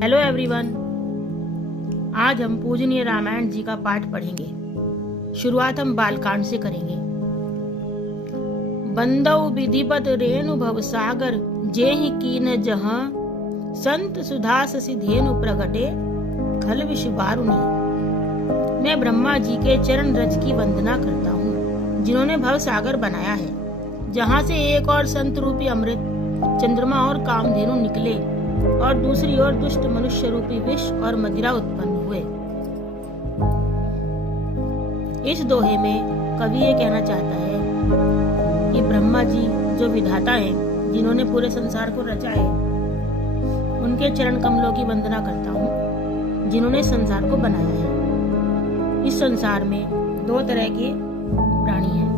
Hello everyone, आज हम पूजनीय रामायण जी का पाठ पढ़ेंगे। शुरुआत हम बालकांड से करेंगे। बंदौ विधिवत रेणु भव सागर, जेहि कीन जहाँ संत सुधा सिधेनु प्रगटे, खल विष बारुनी। मैं ब्रह्मा जी के चरण रज की वंदना करता हूँ, जिन्होंने भव सागर बनाया है, जहाँ से एक और संत रूपी अमृत, चंद्रमा और कामधेनु निकले और दूसरी ओर दुष्ट मनुष्य रूपी विष और मदिरा उत्पन्न हुए। इस दोहे में कवि ये कहना चाहता है कि ब्रह्मा जी जो विधाता हैं, जिन्होंने पूरे संसार को रचा है, उनके चरण कमलों की वंदना करता हूँ, जिन्होंने संसार को बनाया है। इस संसार में दो तरह के प्राणी हैं।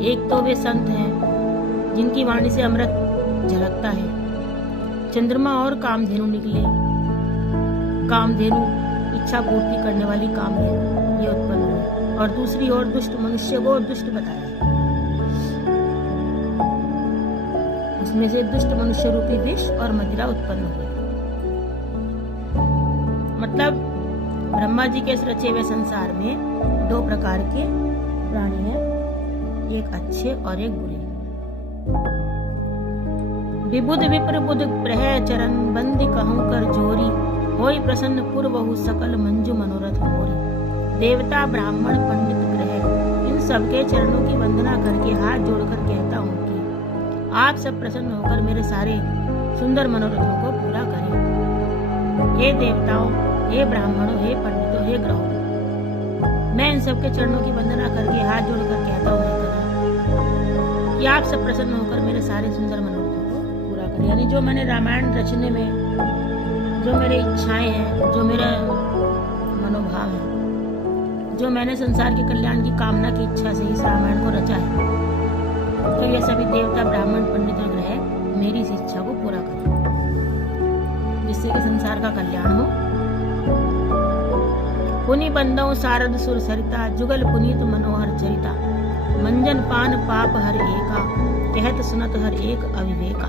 एक तो वे संत हैं जिनकी वाणी से अमृत झलकता है, चंद्रमा और कामधेनु निकले। कामधेनु इच्छा पूर्ति करने वाली कामधेनु ये उत्पन्न हुई, और दूसरी ओर दुष्ट मनुष्य को दुष्ट बताया। उसमें से दुष्ट मनुष्य रूपी विष और मदिरा उत्पन्न हुए। मतलब ब्रह्मा जी के रचे हुए संसार में दो प्रकार के प्राणी हैं, एक अच्छे और एक बुरे। विबुध विप्र बुध प्रह चरण, बंदी कहूं कर जोरी, होई प्रसन्न पूर्वहु सकल मंजू मनोरथ मोरी। देवता ब्राह्मण पंडित ग्रह, इन सबके चरणों की वंदना करके हाथ जोड़कर कहता हूँ कि आप सब प्रसन्न होकर मेरे सारे सुंदर मनोरथों को पूरा करें। हे देवताओं, हे ब्राह्मणों, हे पंडितों, हे ग्रहों, मैं इन सबके चरणों की वंदना करके हाथ जोड़कर कहता हूँ कि आप सब प्रसन्न होकर मेरे सारे सुंदर मनोरथों, यानी जो मैंने रामायण रचने में जो मेरी इच्छाएं हैं, जो मेरा मनोभाव है, जो मैंने संसार के कल्याण की कामना की इच्छा से इस रामायण को रचा है, तो ये सभी देवता ब्राह्मण पंडित ग्रह मेरी इस इच्छा को पूरा करें, जिससे कि संसार का कल्याण हो। पुनि बंदौ सारद सुर सरिता, जुगल पुनीत मनोहर चरिता, मंजन पान पाप हर एका, कहत सुनत हर एक अविवेका।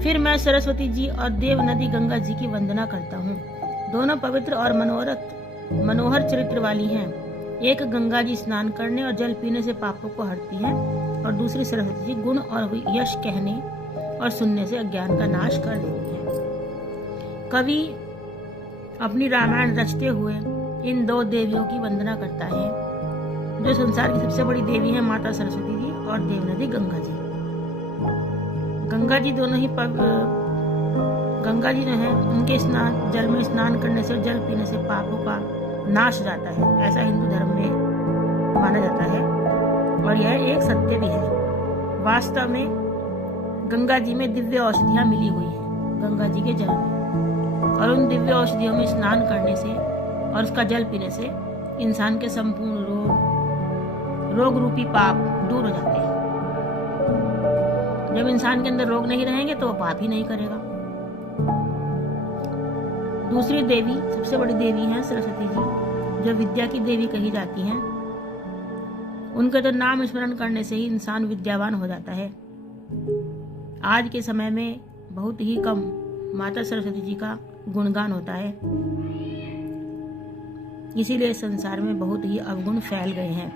फिर मैं सरस्वती जी और देव नदी गंगा जी की वंदना करता हूँ। दोनों पवित्र और मनोहर चरित्र वाली हैं। एक गंगा जी स्नान करने और जल पीने से पापों को हरती हैं, और दूसरी सरस्वती जी गुण और यश कहने और सुनने से अज्ञान का नाश कर देती हैं। कवि अपनी रामायण रचते हुए इन दो देवियों की वंदना करता है, जो संसार की सबसे बड़ी देवी है, माता सरस्वती जी और देव नदी गंगा जी। गंगा जी दोनों ही गंगा जी जो है, उनके जल में स्नान करने से और जल पीने से पापों का नाश हो जाता है, ऐसा हिंदू धर्म में माना जाता है, और यह एक सत्य भी है। वास्तव में गंगा जी में दिव्य औषधियां मिली हुई हैं, गंगा जी के जल में, और उन दिव्य औषधियों में स्नान करने से और उसका जल पीने से इंसान के संपूर्ण रोग रूपी पाप दूर हो जाते हैं। जब इंसान के अंदर रोग नहीं रहेंगे तो वो पाप ही नहीं करेगा। दूसरी देवी, सबसे बड़ी देवी है सरस्वती जी, जो विद्या की देवी कही जाती हैं। उनका तो नाम स्मरण करने से ही इंसान विद्यावान हो जाता है। आज के समय में बहुत ही कम माता सरस्वती जी का गुणगान होता है, इसीलिए संसार में बहुत ही अवगुण फैल गए हैं।